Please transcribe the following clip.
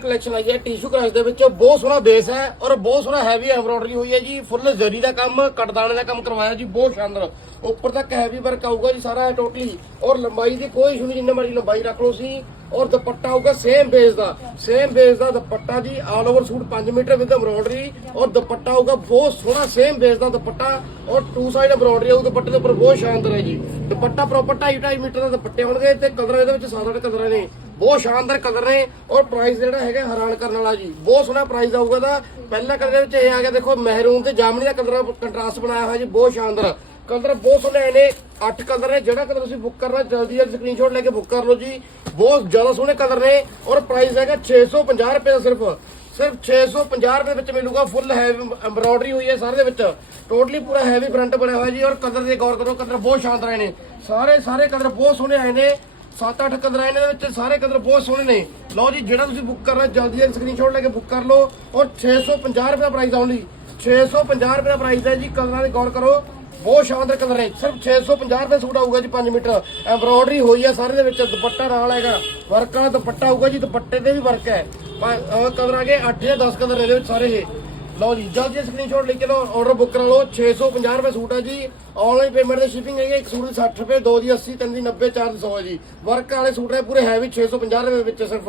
ਨਵੀਂ ਕਲੈਕਸ਼ਨ ਆਈ ਹੈ tissue crush ਦੇ ਵਿੱਚ ਬਹੁਤ ਸੋਹਣਾ ਬੇਸ ਹੈ ਔਰ ਬਹੁਤ ਸੋਹਣਾ ਹੈਵੀ ਐਮਬ੍ਰੋਇਡਰੀ ਹੋਈ ਹੈ ਜੀ ਫੁੱਲ ਜ਼ਰੀ ਦਾ ਕੰਮ, ਕਟਦਾਣੇ ਦਾ ਕੰਮ ਕਰਵਾਇਆ ਜੀ, ਬਹੁਤ ਸ਼ਾਨਦਾਰ। ਉੱਪਰ ਤੱਕ ਹੈਵੀ ਵਰਕ ਆਊਗਾ ਜੀ ਸਾਰਾ ਟੋਟਲੀ ਔਰ ਲੰਬਾਈ ਦੀ ਕੋਈ ਇਸ਼ੂ ਨਹੀਂ ਜਿੰਨਾ ਮਰਜ਼ੀ ਲੰਬਾਈ ਰੱਖ ਲਓ ਸੀ ਔਰ ਦੁਪੱਟਾ ਆਊਗਾ ਸੇਮ ਬੇਸ ਦਾ ਸੇਮ ਬੇਸ ਦਾ ਦੁਪੱਟਾ ji all over suit 5 metre with embroidery ਔਰ ਦੁਪੱਟਾ ਆਊਗਾ ਬਹੁਤ ਸੋਹਣਾ ਸੇਮ ਬੇਸ ਦਾ ਦੁਪੱਟਾ ਔਰ ਟੂ ਸਾਈਡ ਐਮਬ੍ਰੋਇਡਰੀ ਆਊ, ਦੁਪੱਟੇ ਦੇ ਉੱਪਰ ਬਹੁਤ ਸ਼ਾਨਦਾਰ ਹੈ ਜੀ। ਦੁਪੱਟਾ ਪ੍ਰੋਪਰ 2.5 2.5 ਮੀਟਰ ਦਾ ਦੁਪੱਟੇ ਹੋਣਗੇ ਤੇ ਕਲਰ ਇਹਦੇ ਵਿੱਚ ਸਾਰਾ ਕਲਰ ਨੇ। ਬਹੁਤ ਸ਼ਾਨਦਾਰ ਕਲਰ ਨੇ ਔਰ ਪ੍ਰਾਈਸ ਜਿਹੜਾ ਹੈਗਾ ਹੈਰਾਨ ਕਰਨ ਵਾਲਾ ਜੀ। ਬਹੁਤ ਸੋਹਣਾ ਪ੍ਰਾਈਸ ਆਊਗਾ ਦਾ ਪਹਿਲਾ ਕਲਰ ਦੇ ਵਿੱਚ ਇਹ ਆ ਗਿਆ, ਦੇਖੋ ਮਹਿਰੂਨ ਤੇ ਜਾਮਨੀ ਦਾ ਕਲਰ ਕੰਟਰਾਸਟ ਬਣਾਇਆ ਹੋਇਆ ਜੀ, ਬਹੁਤ ਸ਼ਾਨਦਾਰ। ਕਲਰ ਬਹੁਤ ਸੋਹਣੇ ਆਏ ਨੇ 8 ਕਲਰ ਨੇ। ਜਿਹੜਾ ਕਲਰ ਤੁਸੀਂ ਬੁੱਕ ਕਰਨਾ, ਜਲਦੀ ਜਲਦੀ ਸਕਰੀਨਸ਼ਾਟ ਲੈ ਕੇ ਬੁੱਕ ਕਰ ਲਓ ਜੀ। ਬਹੁਤ ਜ਼ਿਆਦਾ ਸੋਹਣੇ ਕਲਰ ਨੇ ਔਰ ਪ੍ਰਾਈਸ ਹੈਗਾ 650 ਰੁਪਏ ਦਾ ਸਿਰਫ। ਸਿਰਫ 650 ਰੁਪਏ ਵਿੱਚ ਮਿਲੂਗਾ ਫੁੱਲ ਹੈਵੀ ਐਮਬ੍ਰੋਇਡਰੀ ਹੋਈ ਹੈ ਸਾਰੇ ਦੇ ਵਿੱਚ। ਟੋਟਲੀ ਪੂਰਾ ਹੈਵੀ ਫਰੰਟ ਬਣਿਆ ਹੋਇਆ ਜੀ ਔਰ ਕਲਰ ਦੇ ਗੌਰ ਕਰੋ, ਕਲਰ ਬਹੁਤ ਸ਼ਾਨਦਾਰ ਆਏ ਨੇ। ਸਾਰੇ ਸਾਰੇ ਕਲਰ ਬਹੁਤ ਸੋਹਣੇ ਆਏ ਨੇ। 7-8 ਕਲਰ ਆਏ ਨੇ ਇਹਦੇ ਵਿੱਚ ਸਾਰੇ ਕਲਰ ਬਹੁਤ ਸੋਹਣੇ ਨੇ। ਲਓ ਜੀ, ਜਿਹੜਾ ਤੁਸੀਂ ਬੁੱਕ ਕਰਨਾ, ਜਲਦੀ ਜਲਦੀ ਸਕਰੀਨਸ਼ਾਟ ਲੈ ਕੇ ਬੁੱਕ ਕਰ ਲਓ। ਔਰ 650 ਰੁਪਏ ਦਾ ਪ੍ਰਾਈਸ ਆਉਂਦੀ 650 ਰੁਪਏ ਦਾ ਪ੍ਰਾਈਸ ਹੈ ਜੀ ਕਲਰਾਂ ਦੀ ਗੌਰ ਕਰੋ। ਬਹੁਤ ਸ਼ਾਨਦਾਰ ਕਲਰ ਹੈ ਸਿਰਫ 650 ਰੁਪਏ ਸੂਟ ਆਊਗਾ ਜੀ 5 ਮੀਟਰ। ਐਮਬ੍ਰੋਇਡਰੀ ਹੋਈ ਹੈ ਸਾਰੇ ਦੇ ਵਿੱਚ, ਦੁਪੱਟਾ ਨਾਲ ਹੈਗਾ। ਵਰਕ ਵਾਲਾ ਦੁਪੱਟਾ ਆਊਗਾ ਜੀ, ਦੁਪੱਟੇ ਤੇ ਵੀ ਵਰਕ ਹੈ। ਕਲਰ ਆ ਗਏ 8 ਜਾਂ 10 ਕਲਰ ਇਹਦੇ ਵਿੱਚ ਸਾਰੇ ਇਹ। ਲਓ ਜੀ, ਜਲਦੀ ਸਕਰੀਨਸ਼ਾਟ ਲੈ ਕੇ ਲਓ ਆਰਡਰ ਬੁੱਕ ਕਰਾ ਲਓ 650 ਰੁਪਏ ਸੂਟ ਹੈ ਜੀ। ਆਨਲਾਈਨ ਪੇਮੈਂਟ ਦੀ ਸ਼ਿਪਿੰਗ ਹੈਗੀ ਇੱਕ ਸੂਟ ਦੀ 60 ਰੁਪਏ, ਦੋ ਦੀ 80 ਤਿੰਨ ਦੀ 90 ਚਾਰ ਦੀ 100 ਹੈ ਜੀ। ਵਰਕ ਵਾਲੇ ਸੂਟ ਨੇ, ਪੂਰੇ ਹੈਵੀ 650 ਰੁਪਏ ਵਿੱਚ ਸਿਰਫ।